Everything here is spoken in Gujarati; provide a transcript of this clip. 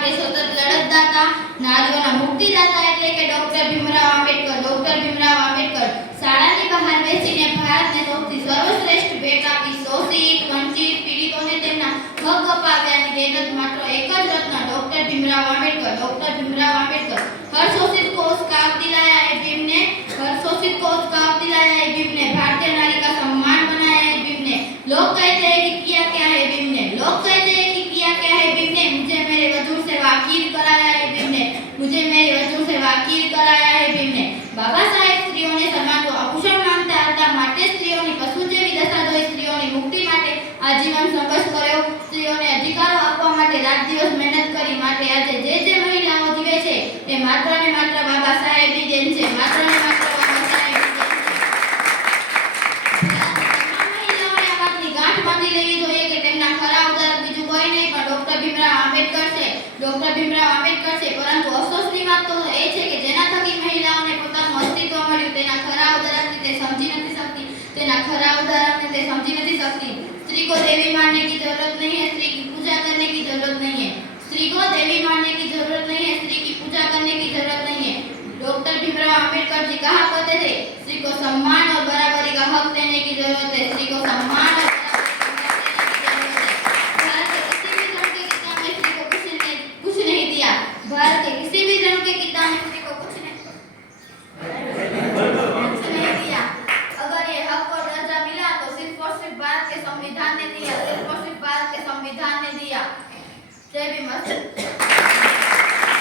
માટે સતત લડતદાતા, નારીઓના મુક્તિદાતા એટલે કે ડોક્ટર ભીમરાવ આંબેડકર. ડોક્ટર ભીમરાવ આંબેડકર શાળાની બહાર બેસીને ભારતને સૌથી સર્વશ્રેષ્ઠ ભેટ આપી શોષિત, વંચિત, પીડિતોને તેમના હક અપાવ્યાની મહેનત માત્ર એક જ રત્ન डॉक्टर भीमराव आंबेडकर. डॉक्टर भीमराव आंबेडकर हर शोषित को उसका हक दिलाया है भीम ने. हर शोषित को उसका हक दिलाया है भीम ने. भारतीय नारी का सम्मान बनाया है भीम ने. लोग कहते हैं कि किया क्या है भीम ने. लोग कहते हैं कि किया क्या है भीम ने. मुझे मेरे वजूद से वाकिफ कराया है भीम ने. मुझे मेरे वजूद से वाकिफ कराया है भीम ने. बाबा साहेब स्त्रीओने सम्मान को अकुशल मानता હતા, માટે સ્ત્રીઓની પશુ જેવી દશા જોઈ સ્ત્રીઓની મુક્તિ માટે આજીવન સંઘર્ષ કર્યો. સ્ત્રીઓને અધિકારો આપવા માટે રાત દિવસ મહેનત કરી. માટે આજે જે મહિલાઓ જીવે છે તે માત્ર ને માત્ર બાબા સાહેબની દેન છે. માત્ર ને માત્ર બાબા સાહેબની દેન છે. તમામ મહિલાઓએ આ વાતની ગાંઠ બાંધી લેવી જોઈએ કે તેમના ખરા ઉદાહરક બીજું કોઈ નહીં પણ ડોક્ટર ભીમરાવ આંબેડકર છે. ડોક્ટર ભીમરાવ આંબેડકર છે. પરંતુ અફસોસની વાત તો એ છે કે જેના થકી મહિલાઓને પોતાનું અસ્તિત્વ મળ્યું તેના ખરા ઉદાહરકને તે સમજી નથી શકતી. તેના ખરા उदाहरण ते समझी नहीं सकती. स्त्री को देवी मानने की जरूरत नहीं है, स्त्री की पूजा करने की जरूरत नहीं है. स्त्री को देवी मानने की जरूरत नहीं है, स्त्री की पूजा करने की जरूरत नहीं है. डॉक्टर भीमराव आंबेडकर जी कहा करते थे, स्त्री को सम्मान और बराबरी का